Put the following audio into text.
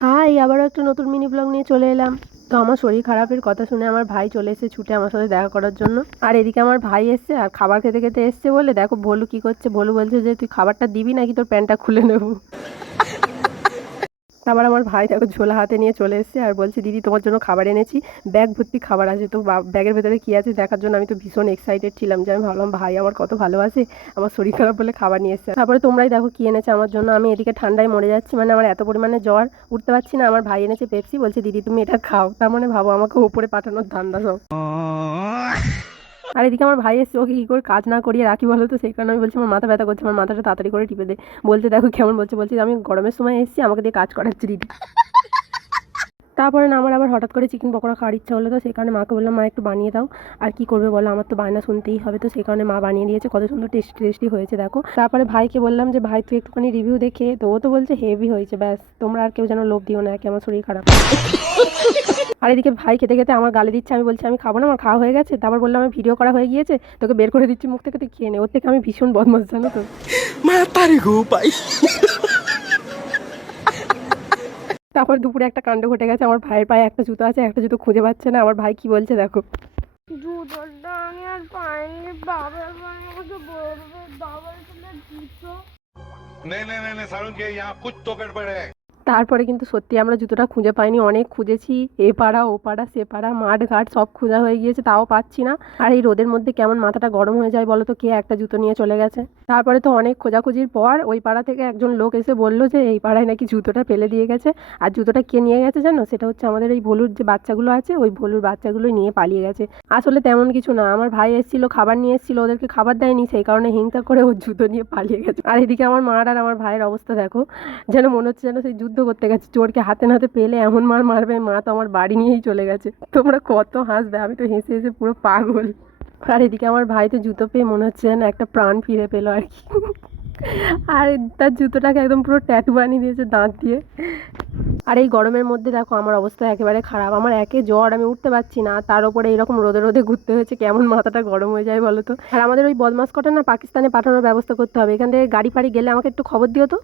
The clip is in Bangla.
হাই, আবারও একটা নতুন মিনি ব্লগ নিয়ে চলে এলাম। তো আমার শরীর খারাপের কথা শুনে আমার ভাই চলে এসেছে ছুটে আমার সাথে দেখা করার জন্য। আর এদিকে আমার ভাই এসছে আর খাবার খেতে খেতে এসছে বলে দেখো ভোলু কি করছে। ভোলু বলছে যে তুই খাবারটা দিবি নাকি তোর প্যান্টটা খুলে নেবো। আবার আমার ভাই দেখো ঝোলা হাতে নিয়ে চলে এসেছে আর বলছে দিদি তোমার জন্য খাবার এনেছি, ব্যাগ ভর্তি খাবার আছে। তো ব্যাগের ভেতরে কি আছে দেখার জন্য আমি তো ভীষণ এক্সাইটেড ছিলাম, যে আমি ভাবলাম ভাই আমার কত ভালোবাসে, আমার শরীর খারাপ বলে খাবার নিয়ে এসেছে। তারপরে তোমরাই দেখো কি এনেছে আমার জন্য। আমি এদিকে ঠান্ডায় মরে যাচ্ছি, মানে আমার এত পরিমাণে জ্বর, উঠতে পারছি না। আমার ভাই এনেছে পেপসি, বলছে দিদি তুমি এটা খাও। তার মানে ভাবো আমাকে ওপরে পাঠানোর ধান্দা সব। আর এদিকে আমার ভাই এসছে, ওকে কী করে কাজ না করিয়ে রাখি বলো তো। সেই কারণে আমি বলছি আমার মাথা ব্যথা করছে, আমার মাথাটা তাড়াতাড়ি করে টিপে দে। বলতে দেখো কেমন বলছে, বলছি আমি গরমের সময় এসেছি, আমাকে দিয়ে কাজ করাচ্ছি দিদি। তারপরে না আমার আবার হঠাৎ করে চিকেন পকোড়া খাওয়ার ইচ্ছা হলো, তো সেই কারণে মাকে বললাম মা একটু বানিয়ে দাও। আর কি করবে বলো, আমার তো বায়না শুনতেই হবে। তো সেই কারণে মা বানিয়ে দিয়েছে, কত সুন্দর টেস্টি টেস্টি হয়েছে দেখো। তারপরে ভাইকে বললাম যে ভাই তুই একটুখানি রিভিউ দেখে, তো ও তো বলছে হেভি হয়েছে। ব্যাস তোমরা আর কেউ যেন লোভ দিও না, কি আমার শরীর খারাপ। আর এদিকে ভাই খেতে খেতে আমার গালে দিচ্ছে, আমি বলছি আমি খাবো না, আমার খাওয়া হয়ে গেছে। তারপর বললাম আমি ভিডিও করা হয়ে গিয়েছে, তোকে বের করে দিচ্ছি মুখ থেকে, তুই খেয়ে নে। ওর থেকে আমি ভীষণ বদমাশ জানো তো। তারপর দুপুরে একটা কাণ্ড ঘটে গেছে, আমার ভাইয়ের পায়ে একটা জুতো আছে, একটা জুতো খুঁজে পাচ্ছে না। আমার ভাই কি বলছে দেখো, জুতোটা আমি আর পাইনি, বাবার মানে আমাকে বলবে বাবার তোমার জুতো। नहीं नहीं नहीं नहीं सारुण के यहाँ कुछ तो गड़बड़ है। তারপরে কিন্তু সত্যি আমরা জুতোটা খুঁজে পাইনি, অনেক খুঁজেছি, এ পাড়া ও পাড়া সে পাড়া মাঠ ঘাট সব খোঁজা হয়ে গিয়েছে, তাও পাচ্ছি না। আর এই রোদের মধ্যে কেমন মাথাটা গরম হয়ে যায় বলো তো, কে একটা জুতো নিয়ে চলে গেছে। তারপরে তো অনেক খোঁজাখুঁজির পর ওই পাড়া থেকে একজন লোক এসে বললো যে এই পাড়ায় নাকি জুতোটা ফেলে দিয়ে গেছে। আর জুতোটা কে নিয়ে গেছে জানো, সেটা হচ্ছে আমাদের এই ভলুর যে বাচ্চাগুলো আছে, ওই ভলুর বাচ্চাগুলোই নিয়ে পালিয়ে গেছে। আসলে তেমন কিছু না, আমার ভাই এসেছিল খাবার নিয়ে এসেছিল, ওদেরকে খাবার দেয়নি, সেই কারণে হিংসা করে ওর জুতো নিয়ে পালিয়ে গেছে। আর এদিকে আমার মার আর আমার ভাইয়ের অবস্থা দেখো, যেন মনে হচ্ছে যেন সেই যুদ্ধ করতে গেছে, চোরকে হাতে নাতে পেলে এমন মার মারবে। মা তো আমার বাড়ি নিয়েই চলে গেছে। তোমরা কত হাসবে, আমি তো হেসে হেসে পুরো পাগল। আর এদিকে আমার ভাই তো জুতো পেয়ে মনে হচ্ছে যেন একটা প্রাণ ফিরে পেলো আর কি। আর তার জুতোটাকে একদম পুরো ট্যাটু বানিয়ে দিয়েছে দাঁত দিয়ে। আর এই গরমের মধ্যে দেখো আমার অবস্থা একেবারে খারাপ, আমার একে জ্বর, আমি উঠতে পারছি না, তার উপরে এরকম রোদে রোদে ঘুরতে হয়েছে, কেমন মাথাটা গরম হয়ে যায় বলো তো। আর আমাদের ওই বদমাস কটা না পাকিস্তানে পাঠানোর ব্যবস্থা করতে হবে, এখান থেকে গাড়ি ফাড়ি গেলে আমাকে একটু খবর দিও তো।